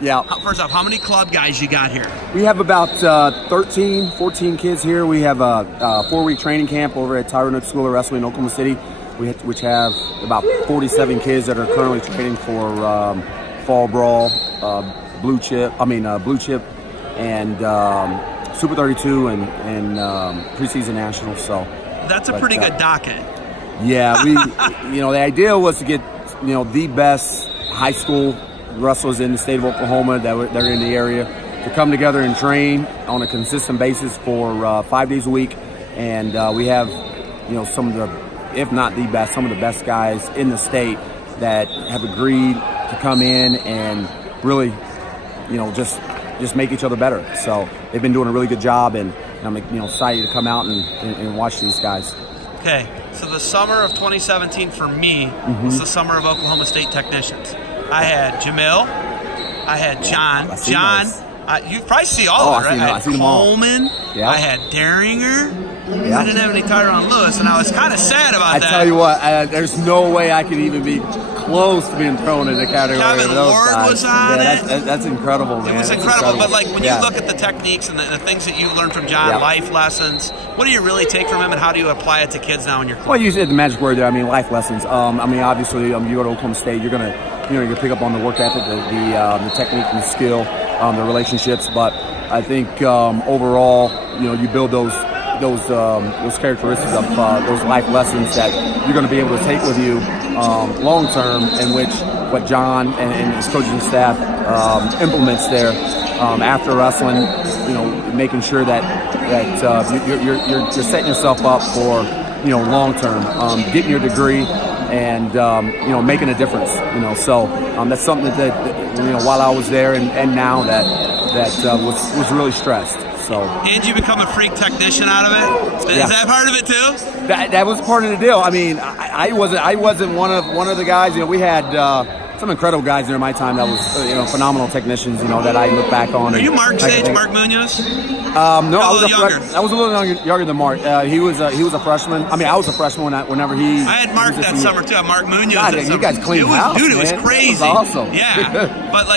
Yeah. First off, how many club guys you got here? We have about 13, 14 kids here. We have a 4-week training camp over at Tyrone School of Wrestling in Oklahoma City, which have about 47 kids that are currently training for Fall Brawl, Blue Chip, and Super 32 and preseason nationals. So that's a pretty good docket. Yeah, the idea was to get the best high school wrestlers in the state of Oklahoma that are in the area to come together and train on a consistent basis for 5 days a week. And we have some of the, if not the best, some of the best guys in the state that have agreed to come in and really just make each other better. So they've been doing a really good job, and I'm excited to come out and watch these guys. Okay, so the summer of 2017 for me was the summer of Oklahoma State technicians. I had Jamil, I had John. You probably see all of it, right? I had Coleman, I had Daringer. Yeah. I didn't have any Tyrone Lewis, and I was kind of sad about that. I tell you what, there's no way I could even be close to being thrown in the category Kevin of those Lord guys. was on it. That's incredible, man. It was incredible, but like when you look at the techniques and the things that you learned from John, life lessons, what do you really take from him, and how do you apply it to kids now in your club? Well, you said the magic word there. I mean, life lessons. Obviously, you go to Oklahoma State, you're gonna pick up on the work ethic, the technique and the skill, the relationships. But I think overall, you build those characteristics of those life lessons that you're going to be able to take with you long term, in which what John and his coaching staff implements there after wrestling, making sure that you're setting yourself up for long term, getting your degree and making a difference. So that's something that while I was there and now that was really stressed. So. And you become a freak technician out of it. Is that part of it too? That was part of the deal. I mean, I wasn't one of the guys. We had some incredible guys during my time that was phenomenal technicians. That I look back on. Are you Mark's age, Mark Munoz? No, I was a little younger than Mark. He was a freshman. I mean, I was a freshman whenever he. I had Mark that summer too. Mark Munoz. God, you guys cleaned house, dude. It was crazy. It was awesome. Yeah, but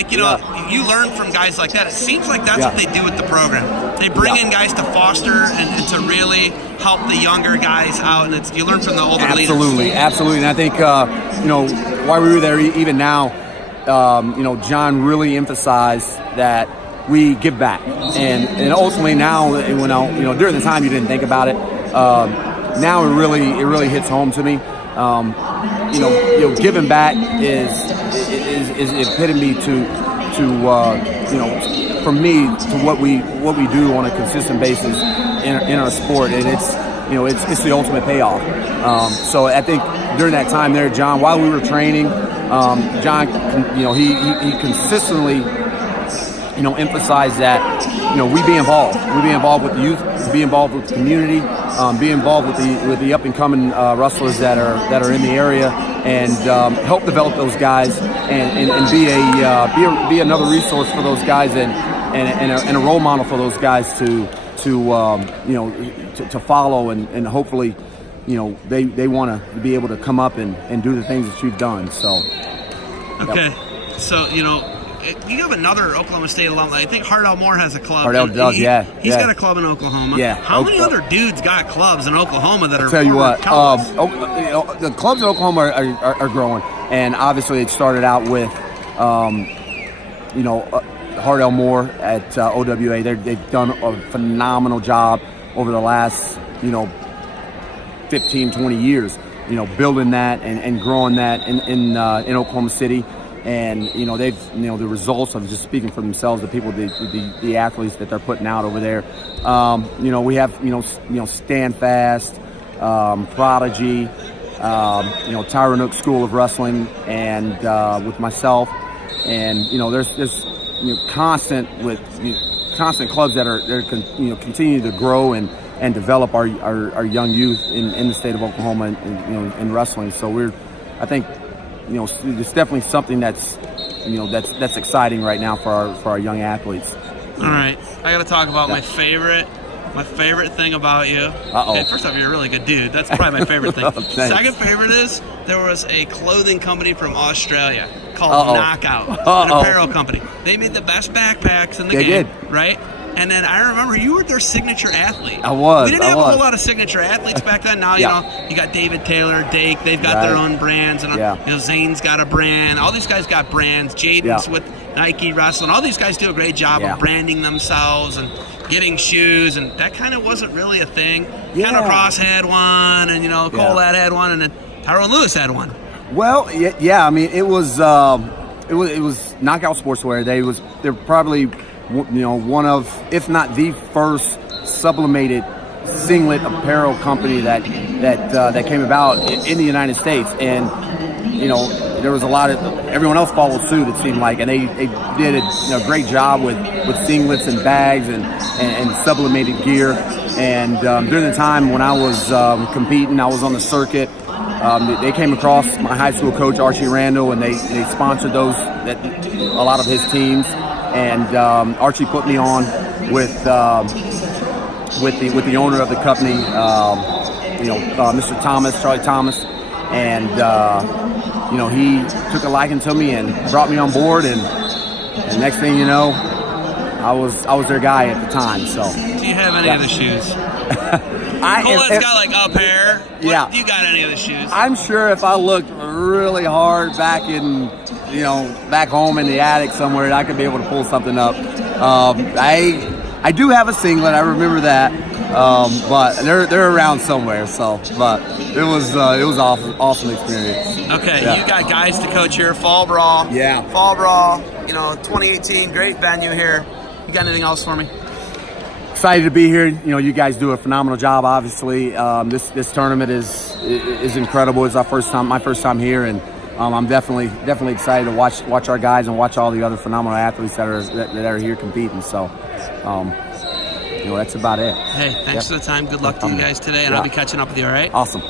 you learn from guys like that. It seems like that's what they do with the program. They bring in guys to foster and to really help the younger guys out, and you learn from the older leaders. Absolutely. And I think while we were there, even now, John really emphasized that we give back, and ultimately now, during the time you didn't think about it. Now it really hits home to me. Giving back is the epitome from me to what we do on a consistent basis in our sport, and it's the ultimate payoff. So I think during that time there, John, while we were training, John, he consistently emphasize that we be involved with the youth, be involved with the community, be involved with the up and coming wrestlers that are in the area, and help develop those guys, and be another resource for those guys, and a role model for those guys to follow, and hopefully they want to be able to come up and do the things that you've done. So okay, so you have another Oklahoma State alum. I think Hardell Moore has a club. Hardell does, He's got a club in Oklahoma. Yeah. How many other dudes got clubs in Oklahoma that are? I'll tell you what, the clubs in Oklahoma are growing, and obviously it started out with, Hardell Moore at OWA. They've done a phenomenal job over the last, 15, 20 years, building that and growing that in Oklahoma City. And they've the results of just speaking for themselves. The people, the athletes that they're putting out over there. We have Stand Fast, Prodigy, Tyrone School of Wrestling, and with myself, and there's constant clubs that are continue to grow and develop our young youth in the state of Oklahoma in wrestling. So I think. It's definitely something that's exciting right now for our young athletes. All right, I got to talk about my favorite thing about you. Uh-oh. Okay, first off, you're a really good dude. That's probably my favorite thing. Second favorite is there was a clothing company from Australia called Knockout, an apparel company. They made the best backpacks in the game, did. right? And then I remember you were their signature athlete. I was. We didn't have a whole lot of signature athletes back then. Now, Yeah. you know, you got David Taylor, Dake. They've got their own brands. And, you know, Zane's got a brand. All these guys got brands. Jaden's with Nike Wrestling. All these guys do a great job of branding themselves and getting shoes. And that kind of wasn't really a thing. Hannah Cross had one, and, you know, Cole had one, and then Tyrone Lewis had one. Well, yeah. I mean, it was Knockout Sportswear. They're probably, you know, one of, if not the first sublimated singlet apparel company that came about in the United States. And, you know, there was a lot of, everyone else followed suit, it seemed like, and they did a great job with singlets and bags and sublimated gear. And during the time when I was competing, I was on the circuit. They came across my high school coach, Archie Randall, and they sponsored a lot of his teams. And Archie put me on with the owner of the company, Mr. Thomas, Charlie Thomas, and you know, he took a liking to me and brought me on board. And next thing you know, I was their guy at the time. So, do you have any of the shoes? Colette's got like a pair. Do you got any of the shoes? I'm sure if I looked really hard back home in the attic somewhere, I could be able to pull something up. I do have a singlet. I remember that, but they're around somewhere. So, but it was awesome experience. Okay, you got guys to coach here. Fall Brawl. Yeah. Fall Brawl. You know, 2018, great venue here. You got anything else for me? Excited to be here. You know, you guys do a phenomenal job. Obviously, this tournament is incredible. It's my first time here, and I'm definitely excited to watch our guys and watch all the other phenomenal athletes that are here competing. So, you know, that's about it. Hey, thanks for the time. Good luck to you guys today, and I'll be catching up with you. All right. Awesome.